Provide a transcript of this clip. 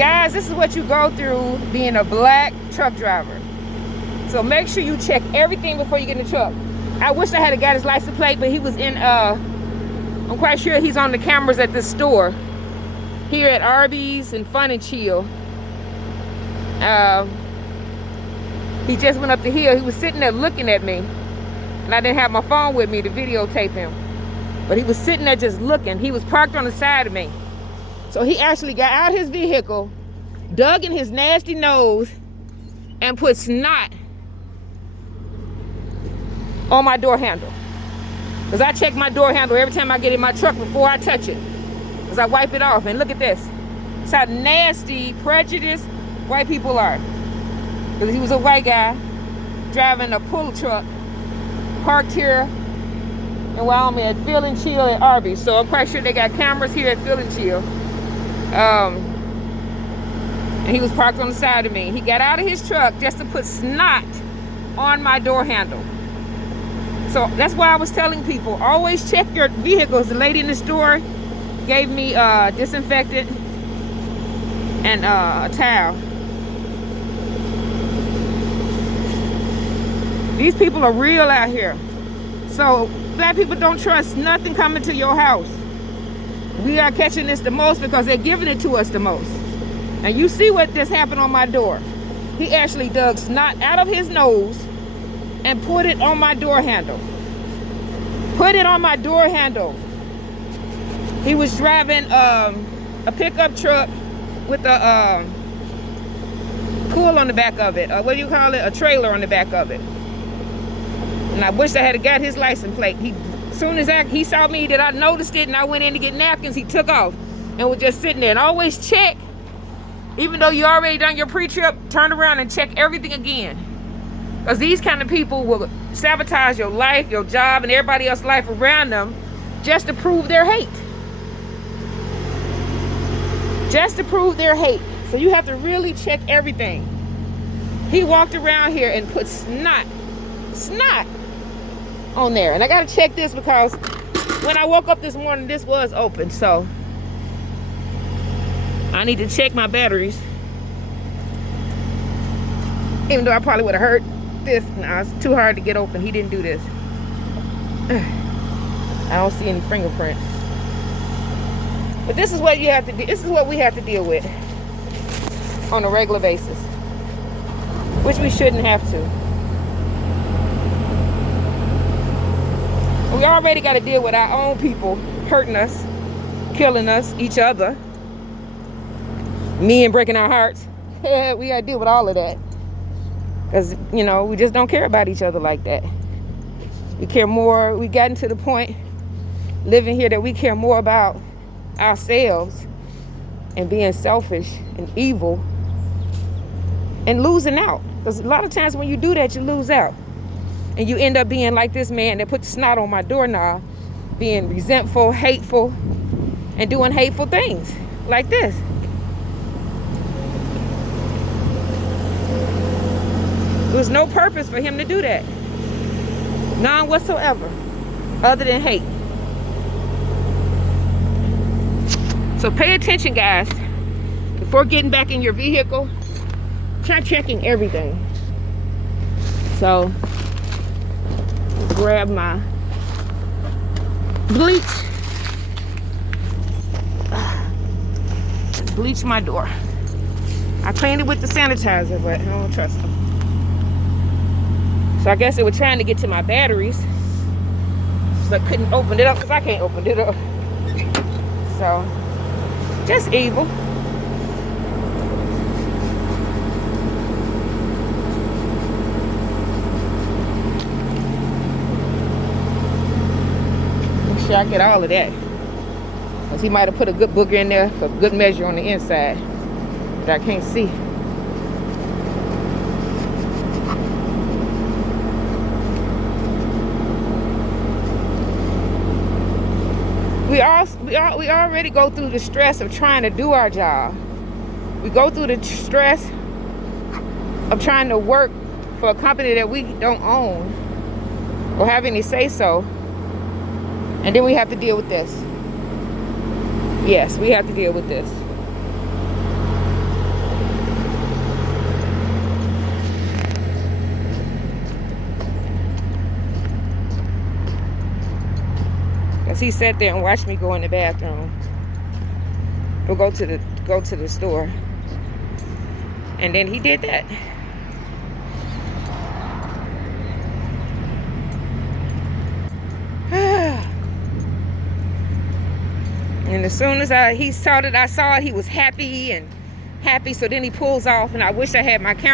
Guys, this is what you go through being a black truck driver. So make sure you check everything before you get in the truck. I wish I had got his license plate, but he was in, I'm quite sure he's on the cameras at this store here at Arby's and Fun and Chill. He just went up the hill. He was sitting there looking at me, and I didn't have my phone with me to videotape him. But he was sitting there just looking. He was parked on the side of me. So he actually got out his vehicle, dug in his nasty nose, and put snot on my door handle. Because I check my door handle every time I get in my truck before I touch it. Because I wipe it off. And look at this. It's how nasty, prejudiced white people are. Because he was a white guy driving a pull truck parked here in Wyoming at Fun and Chill at Arby's. So I'm quite sure they got cameras here at Fun and Chill. And he was parked on the side of me. He got out of his truck just to put snot on my door handle. So that's why I was telling people, always check your vehicles. The lady in the store gave me disinfectant and a towel. These people are real out here. So black people don't trust nothing coming to your house. We are catching this the most because they're giving it to us the most. And you see what just happened on my door. He actually dug snot out of his nose and put it on my door handle. Put it on my door handle. He was driving a pickup truck with a pull on the back of it. What do you call it? A trailer on the back of it. And I wish I had got his license plate. As soon as he saw me that I noticed it and I went in to get napkins, he took off and was just sitting there. And always check, even though you already done your pre-trip, turn around and check everything again. Because these kind of people will sabotage your life, your job, and everybody else's life around them just to prove their hate. Just to prove their hate. So you have to really check everything. He walked around here and put snot on there. And I got to check this because when I woke up this morning, this was open. So I need to check my batteries. Even though I probably would have hurt this. Nah, it's too hard to get open. He didn't do this. I don't see any fingerprints. But this is what you have to do. This is what we have to deal with on a regular basis, which we shouldn't have to. We already got to deal with our own people hurting us, killing us, each other, me and breaking our hearts. Yeah, we got to deal with all of that. Because, you know, we just don't care about each other like that. We care more. We gotten to the point living here that we care more about ourselves and being selfish and evil and losing out. Because a lot of times when you do that, you lose out. And you end up being like this man that put the snot on my doorknob, being resentful, hateful, and doing hateful things like this. There was no purpose for him to do that. None whatsoever, other than hate. So pay attention, guys. Before getting back in your vehicle, try checking everything. So, grab my bleach. Bleach my door. I cleaned it with the sanitizer, but I don't trust them. So I guess they were trying to get to my batteries, but couldn't open it up because I can't open it up. So, just evil. Make sure I get all of that. Because he might have put a good booger in there for good measure on the inside that I can't see. We already go through the stress of trying to do our job. We go through the stress of trying to work for a company that we don't own or have any say so. And then we have to deal with this. Yes, we have to deal with this. Cause he sat there and watched me go in the bathroom. Or go to the store. And then he did that. And as soon as he saw that I saw it, he was happy. So then he pulls off, and I wish I had my camera.